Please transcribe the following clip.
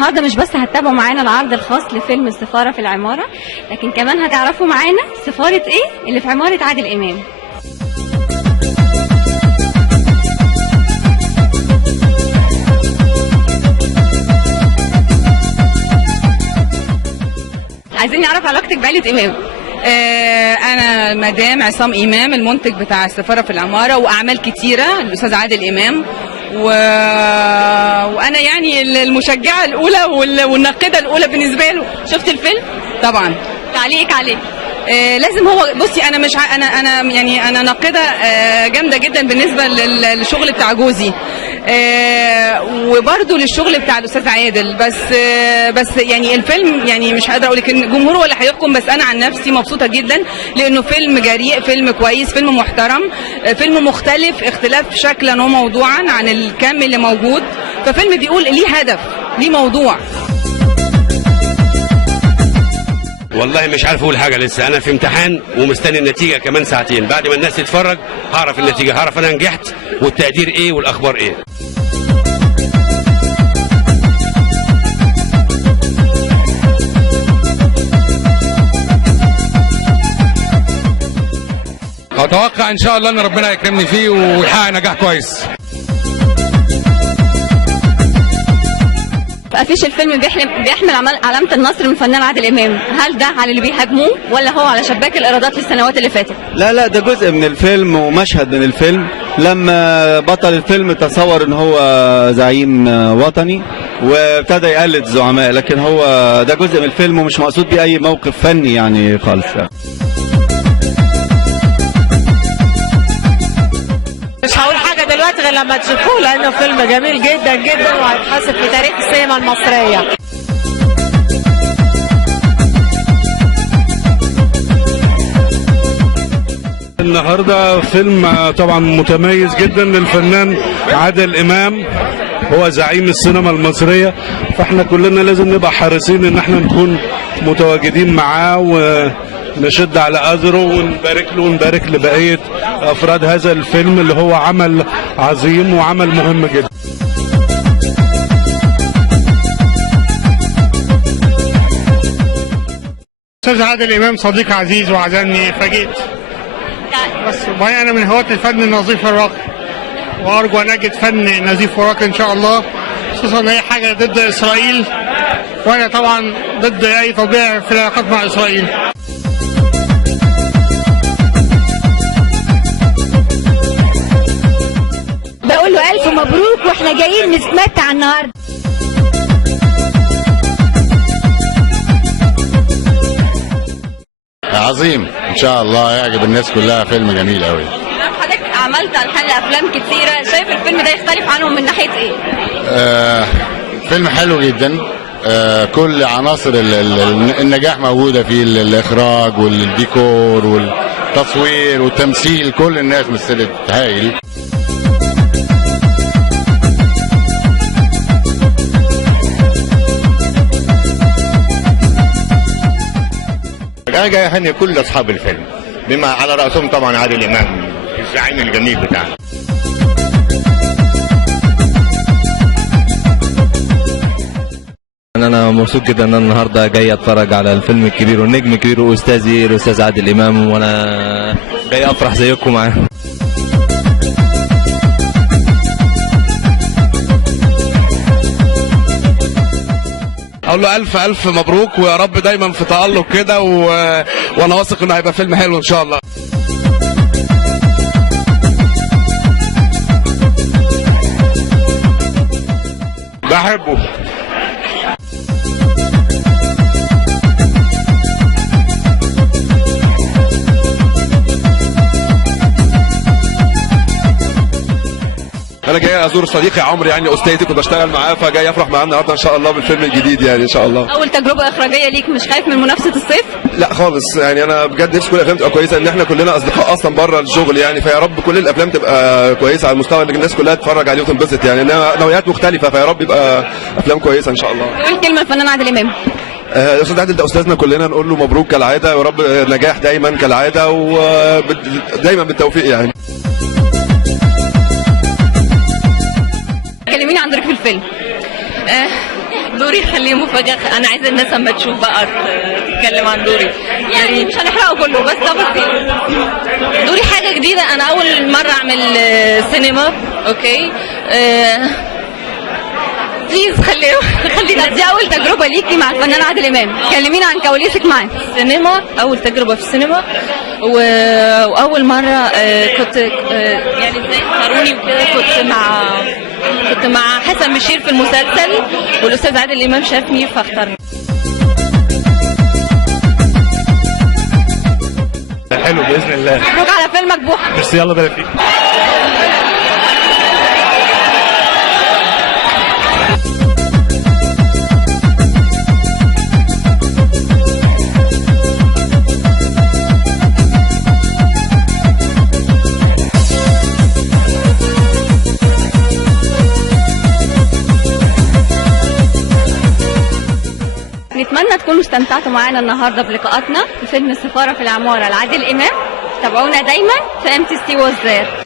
النهارده مش بس هتتابعوا معانا العرض الخاص لفيلم السفارة في العمارة، لكن كمان هتعرفوا معانا سفارة ايه اللي في عمارة عادل إمام. عايزين نعرف علاقتك بعيلة إمام. أنا مدام عصام إمام، المنتج بتاع السفارة في العمارة وأعمال كتيرة الأستاذ عادل إمام، وأنا يعني المشجعة الأولى والناقدة الأولى بالنسبة له. شفت الفيلم؟ طبعا. تعليقك عليه؟ لازم هو بصي، انا مش انا يعني انا ناقده جامده جدا بالنسبه للشغل بتاع جوزي، وبرده للشغل بتاع الاستاذ عادل، بس يعني الفيلم يعني مش قادره اقول لك ان الجمهور هو اللي هيحكم، بس انا عن نفسي مبسوطه جدا لانه فيلم جريء، فيلم كويس، فيلم محترم، فيلم مختلف اختلاف شكلا وموضوعا عن الكم اللي موجود، ففيلم بيقول ليه هدف، ليه موضوع. والله مش عارف اقول حاجه لسه، انا في امتحان ومستني النتيجه كمان ساعتين، بعد ما الناس تتفرج هعرف النتيجه، هعرف انا نجحت والتقدير ايه والاخبار ايه. اتوقع ان شاء الله ان ربنا يكرمني فيه ويحقق نجاح كويس. في أفيش الفيلم بيحمل علامة النصر من فنان عادل إمام، هل ده على اللي بيهاجموه ولا هو على شباك الإيرادات للسنوات اللي فاتت؟ لا ده جزء من الفيلم ومشهد من الفيلم، لما بطل الفيلم تصور ان هو زعيم وطني وابتدى يقلد زعماء، لكن هو ده جزء من الفيلم ومش مقصود بيه اي موقف فني يعني خالص. مش هقول حاجة دلوقتي غير لما تشوفوه، لأنه فيلم جميل جدا جدا وهيتحسب في تاريخ السينما المصرية. النهارده فيلم طبعا متميز جدا للفنان عادل إمام، هو زعيم السينما المصرية، فاحنا كلنا لازم نبقى حريصين ان احنا نكون متواجدين معاه ونشد على أزره ونبارك له ونبارك لبقية أفراد هذا الفيلم اللي هو عمل عظيم وعمل مهم جدا. أستاذ عادل إمام صديق عزيز وعزمني فجيت، بس وبعدين أنا من هواة الفن النظيف الراقي، وأرجو أن أجد فن نظيف وراقي إن شاء الله، خصوصا أي حاجة ضد إسرائيل، وأنا طبعا ضد أي تطبيع في العلاقات مع إسرائيل. بقول له ألف مبروك وإحنا جايين نتمتع النهارده. عظيم ان شاء الله يعجب الناس كلها، فيلم جميل قوي. حضرتك عملت افلام كتيره، شايف الفيلم ده يختلف عنهم من ناحيه ايه؟ فيلم حلو جدا، كل عناصر النجاح موجوده فيه، الاخراج والديكور والتصوير والتمثيل، كل الناس مثلت هايل. أنا جاي أهني كل أصحاب الفيلم، بما على رأسهم طبعا عادل إمام الزعيم الجميل بتاعنا. أنا مبسوط جدا إن أنا النهارده جاي أتفرج على الفيلم الكبير والنجم الكبير وأستاذي الأستاذ عادل إمام، وأنا جاي أفرح زيكم معاه. اقول له الف الف مبروك، ويا رب دايما في تألق كده، وانا واثق انه هيبقى فيلم حلو ان شاء الله. بحبه. انا جاي ازور صديقي عمرو، يعني استاذي كنت بشتغل معاه، فجاي افرح معاه النهارده ان شاء الله بالفيلم الجديد يعني ان شاء الله. اول تجربه اخراجيه ليك، مش خايف من منافسه الصيف؟ لا خالص، يعني انا بجد نفسي كل الافلام تبقى كويسه، ان احنا كلنا اصدقاء اصلا بره الشغل يعني، فيا رب كل الافلام تبقى كويسه على المستوى اللي الناس كلها تتفرج عليه وتنبسط، يعني انها نوعيات مختلفه، فيا رب يبقى افلام كويسه ان شاء الله. قول كلمه للفنان عادل امام. الاستاذ عادل ده استاذنا كلنا، نقول له مبروك كالعاده، ويا رب نجاح دايما كالعاده، ودايما بالتوفيق يعني. كلميني عن دورك في الفيلم. دوري خليه مفاجاه، انا عايزه الناس اما تشوف بقى تتكلم عن دوري، يعني مش هنحرقه كله بس تفاصيل. دوري حاجه جديده، انا اول مره اعمل سينما. اوكي بليز خلينا دي اول تجربه ليكي مع الفنان عادل امام، كلمينا عن كواليسك معاه. سينما، اول تجربه في السينما، واول مره كنت يعني زي هاروني وكده، كنت مع حسن بشير في المسلسل، والاستاذ عادل امام شافني فاختارني. حلو باذن الله. مبروك على فيلمك بوحه. بس يلا بقى فيك. نتمنى تكونوا استمتعتوا معانا النهارده بلقاءاتنا في فيلم السفاره في العماره لعادل امام. تابعونا دايما في MTC وزار.